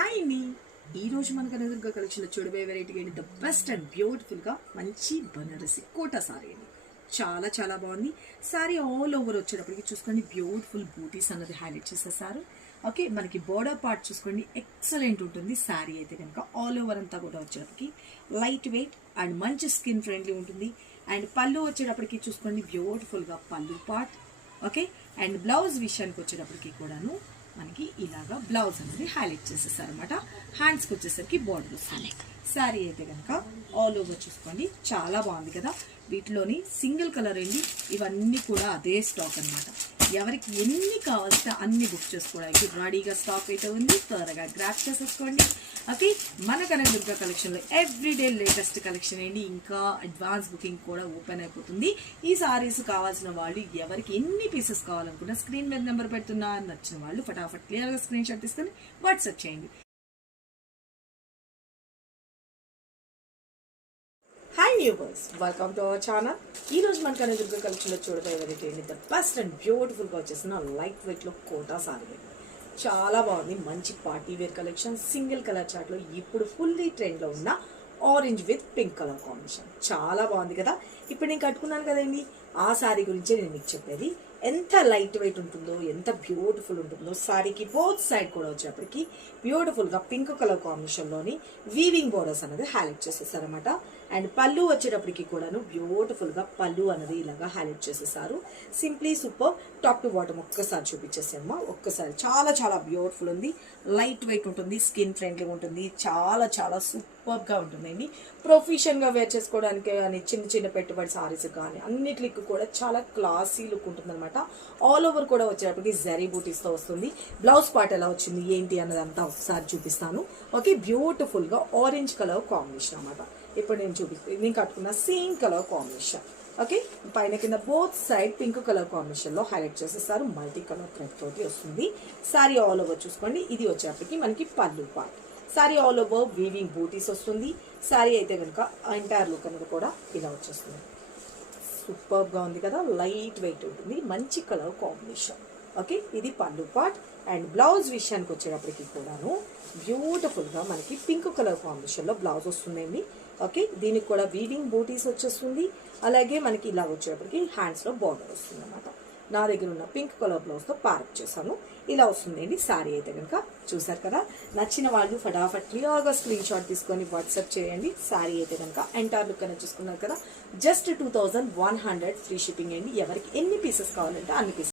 Hi అండి. ఈరోజు మనకు ఎదురుగా కలెక్షన్లో చూడబోయే వెరైటీ ఏంటి, ద బెస్ట్ అండ్ బ్యూటిఫుల్గా మంచి బనారసి కోటా సారీ అండి. చాలా చాలా బాగుంది సారీ. ఆల్ ఓవర్ వచ్చేటప్పటికి చూసుకోండి, బ్యూటిఫుల్ బూటీస్ అన్నది హైలైట్ చేసేసారు. ఓకే, మనకి బోర్డర్ పార్ట్ చూసుకోండి, ఎక్సలెంట్ ఉంటుంది. శారీ అయితే కనుక ఆల్ ఓవర్ అంతా కూడా వచ్చేటప్పటికి లైట్ వెయిట్ అండ్ మంచి స్కిన్ ఫ్రెండ్లీ ఉంటుంది. అండ్ పళ్ళు వచ్చేటప్పటికి చూసుకోండి, బ్యూటిఫుల్గా పళ్ళు పార్ట్. ఓకే, అండ్ బ్లౌజ్ విషయానికి వచ్చేటప్పటికి కూడాను మనకి ఇలాగా బ్లౌజ్ అనేది హైలైట్ చేసేసారు అనమాట. హ్యాండ్స్కి వచ్చేసరికి బార్డర్ వస్తుంది. శారీ అయితే కనుక ఆల్ ఓవర్ చూసుకోండి, చాలా బాగుంది కదా. వీటిలోని సింగిల్ కలర్ అండి, ఇవన్నీ కూడా అదే స్టాక్ అనమాట. ఎవరికి ఎన్ని కావాల్సిన అన్ని బుక్ చేసుకోవడానికి రెడీగా స్టాక్ అయితే ఉంది. త్వరగా గ్రాప్ చేసేసుకోండి. ఓకే, మన కనకదుర్గ కలెక్షన్లో ఎవ్రీడే లేటెస్ట్ కలెక్షన్ అండి. ఇంకా అడ్వాన్స్ బుకింగ్ కూడా ఓపెన్ అయిపోతుంది. ఈ సారీస్ కావాల్సిన వాళ్ళు ఎవరికి ఎన్ని పీసెస్ కావాలనుకున్నా స్క్రీన్ మీద నెంబర్ పెడుతున్నా, నచ్చిన వాళ్ళు ఫటాఫట్ క్లియర్గా స్క్రీన్ షాట్ తీసుకొని వాట్సాప్ చేయండి. Hi viewers, welcome to our channel. ఈ రోజు మన కనకదుర్గ కలెక్షన్లో చూడబోయే వెరైటీ ఏంటి, ద బెస్ట్ అండ్ బ్యూటిఫుల్గా వచ్చేసిన లైట్ వెయిట్లో కోటా సారీ. చాలా బాగుంది, మంచి party wear collection. Single colour చార్ట్లో ఇప్పుడు ఫుల్లీ ట్రెండ్లో ఉన్న orange with pink colour combination. చాలా బాగుంది కదా. ఇప్పుడు నేను కట్టుకున్నాను కదండి, ఆ శారీ గురించే నేను మీకు చెప్పేది. ఎంత లైట్ వెయిట్ ఉంటుందో, ఎంత బ్యూటిఫుల్ ఉంటుందో. శారీకి బోత్ సైడ్ కూడా వచ్చేప్పటికి బ్యూటిఫుల్గా పింక్ కలర్ కాంబినేషన్లోని వీవింగ్ బోర్డర్స్ అనేది హైలైట్ చేసేసారనమాట. అండ్ పళ్ళు వచ్చేటప్పటికి కూడాను బ్యూటిఫుల్గా పళ్ళు అనేది ఇలాగా హైలైట్ చేసేసారు. Simply super. Top to bottom ఒక్కసారి చూపించేసామ్మా, ఒక్కసారి. చాలా చాలా బ్యూటిఫుల్ ఉంది, లైట్ వెయిట్ ఉంటుంది, స్కిన్ ఫ్రెండ్లీ ఉంటుంది, చాలా చాలా సూపర్గా ఉంటుందండి. ప్రొఫెషన్గా వేర్ చేసుకోవడానికి కానీ, చిన్న చిన్న పెట్టుబడి సారీస్ కానీ అన్నిటికి కూడా చాలా క్లాసీ లుక్ ఉంటుంది అనమాట. ఆల్ ఓవర్ కూడా వచ్చేటప్పటికి జరీ బూటీస్తో వస్తుంది. బ్లౌజ్ పార్ట్ ఎలా వచ్చింది ఏంటి అన్నదంతా ఒకసారి చూపిస్తాను. ఓకే, బ్యూటిఫుల్గా ఆరెంజ్ కలర్ కాంబినేషన్ అనమాట. ఇప్పుడు నేను కట్టుకున్న సేమ్ కలర్ కాంబినేషన్. ఓకే, పైన కింద బోత్ సైడ్ పింక్ కలర్ కాంబినేషన్లో హైలైట్ చేసేసారు. మల్టీ కలర్ థ్రెడ్ తోటి వస్తుంది. శారీ ఆల్ ఓవర్ చూసుకోండి, ఇది వచ్చేటప్పటికి మనకి పళ్ళు part. Sari all over weaving buttis వస్తుంది. శారీ అయితే కనుక ఎంటైర్ లుక్ అనేది కూడా ఇలా వచ్చేస్తుంది. సూపర్గా ఉంది కదా, లైట్ వెయిట్ ఉంటుంది, మంచి కలర్ కాంబినేషన్. ఓకే, ఇది పళ్ళు పార్ట్. అండ్ బ్లౌజ్ విషయానికి వచ్చేటప్పటికి కూడాను బ్యూటిఫుల్గా మనకి పింక్ కలర్ కాంబినేషన్లో బ్లౌజ్ వస్తుందండి. ఓకే, దీనికి కూడా వీవింగ్ బూటీస్ వచ్చేస్తుంది. అలాగే మనకి ఇలా వచ్చేటప్పటికి హ్యాండ్స్లో బార్డర్ వస్తుంది అనమాట. నా దగ్గర ఉన్న పింక్ కలర్ బ్లౌజ్తో పార్క్ చేశాను. ఇలా వస్తుందండి శారీ అయితే కనుక. చూసారు కదా, నచ్చిన వాళ్ళు ఫటాఫట్ క్లియర్గా స్క్రీన్ షాట్ తీసుకొని వాట్సాప్ చేయండి. శారీ అయితే కనుక ఎంటైర్ లుక్ అనేది చూసుకున్నారు కదా, జస్ట్ 2100 ఫ్రీ షిప్పింగ్ అండి. ఎవరికి ఎన్ని పీసెస్ కావాలంటే అన్ని పీసెస్